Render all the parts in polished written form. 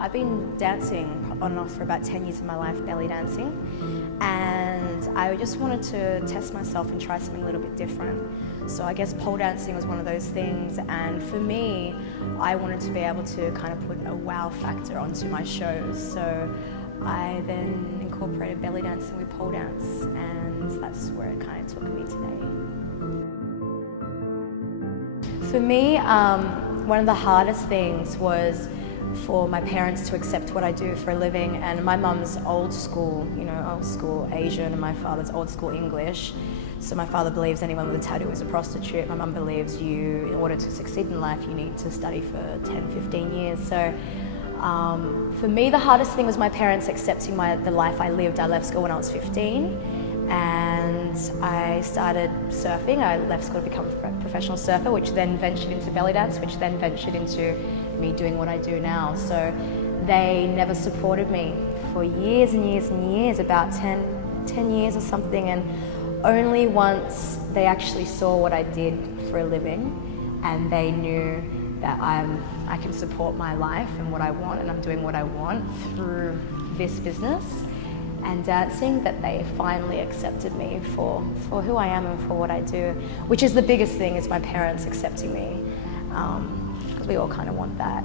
I've been dancing on and off for about 10 years of my life, belly dancing, and I just wanted to test myself and try something a little bit different. So I guess pole dancing was one of those things, and for me, I wanted to be able to kind of put a wow factor onto my shows. So I then incorporated belly dancing with pole dance, and that's where it kind of took me today. For me, one of the hardest things was for my parents to accept what I do for a living, and my mum's old school, old school Asian, and my father's old school English. So my father believes anyone with a tattoo is a prostitute. My mum believes in order to succeed in life, you need to study for 10, 15 years. So for me, the hardest thing was my parents accepting the life I lived. I left school when I was 15. And I started surfing. I left school to become a professional surfer, which then ventured into belly dance, which then ventured into me doing what I do now. So they never supported me for years and years and years, about 10 years or something. And only once they actually saw what I did for a living, and they knew that I can support my life and what I want, and I'm doing what I want through this business and dancing, that they finally accepted me for who I am and for what I do, which is the biggest thing, is my parents accepting me, because we all kind of want that.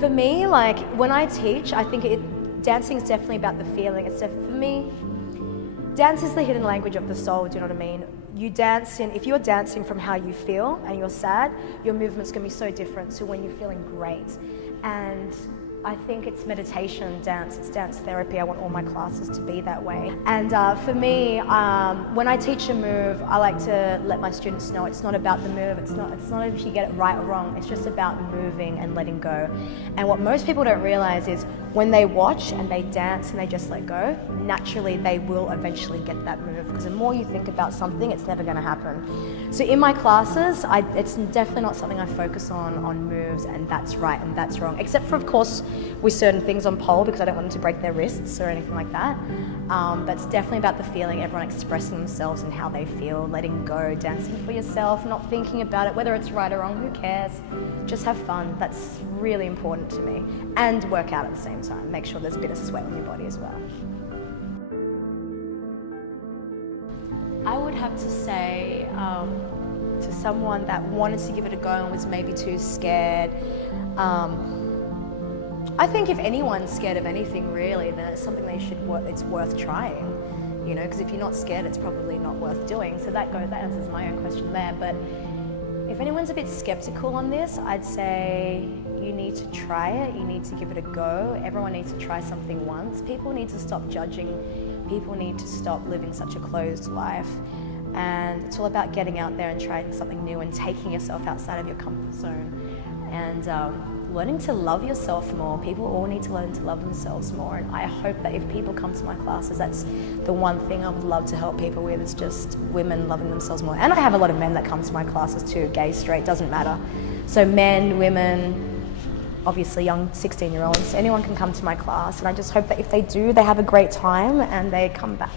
For me, like when I teach, I think dancing is definitely about the feeling. For me, dance is the hidden language of the soul, do you know what I mean? If you're dancing from how you feel and you're sad, your movement's gonna be so different to when you're feeling great. And I think it's meditation, dance, it's dance therapy. I want all my classes to be that way. And for me, when I teach a move, I like to let my students know it's not about the move, it's not if you get it right or wrong, it's just about moving and letting go. And what most people don't realize is when they watch and they dance and they just let go, naturally they will eventually get that move, because the more you think about something, it's never gonna happen. So in my classes, it's definitely not something I focus on moves and that's right and that's wrong, except for, of course, with certain things on pole, because I don't want them to break their wrists or anything like that. But it's definitely about the feeling, everyone expressing themselves and how they feel, letting go, dancing for yourself, not thinking about it, whether it's right or wrong, who cares? Just have fun. That's really important to me. And work out at the same time. Make sure there's a bit of sweat on your body as well. I would have to say to someone that wanted to give it a go and was maybe too scared, I think if anyone's scared of anything really, then it's something it's worth trying, because if you're not scared, it's probably not worth doing. So that answers my own question there. But if anyone's a bit skeptical on this, I'd say you need to try it, you need to give it a go. Everyone needs to try something once. People need to stop judging. People need to stop living such a closed life. And it's all about getting out there and trying something new and taking yourself outside of your comfort zone. And learning to love yourself more. People all need to learn to love themselves more, and I hope that if people come to my classes, that's the one thing I would love to help people with, is just women loving themselves more. And I have a lot of men that come to my classes too, gay, straight, doesn't matter. So men, women, obviously young 16-year-olds, anyone can come to my class, and I just hope that if they do, they have a great time and they come back.